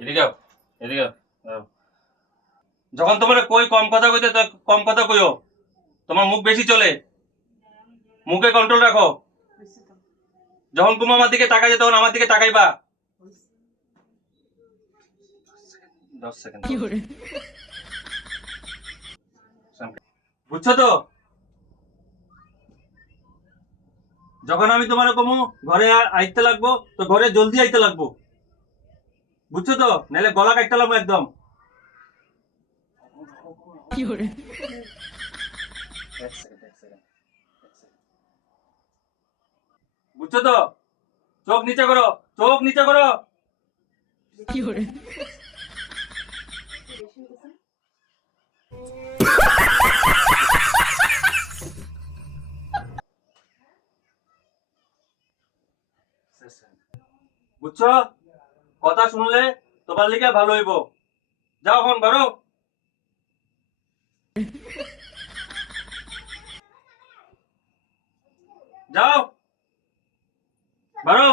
এদিকে আও, এদিকে আও। যখন তোমার কই কম কথা কইতে কম কথা কইও, তোমার মুখ বেশি চলে, মুখে কন্ট্রোল রাখো। যখন তুমি আমার দিকে তাকাই তখন আমার দিকে তাকাইবা। 10 সেকেন্ড বুঝছো তো? যখন আমি তোমার কমু ঘরে আইতে লাগবো, তো ঘরে জলদি আইতে লাগবো, বুঝছো তো? নাহলে গলা কাটতে লাগবো একদম। বুঝছো তো? চোখ নিচে করো, চোখ নিচে করো। বুঝছো? কথা শুনলে তোমার লিগে ভালো হইব। যাও এখন বারো, যাও বারো।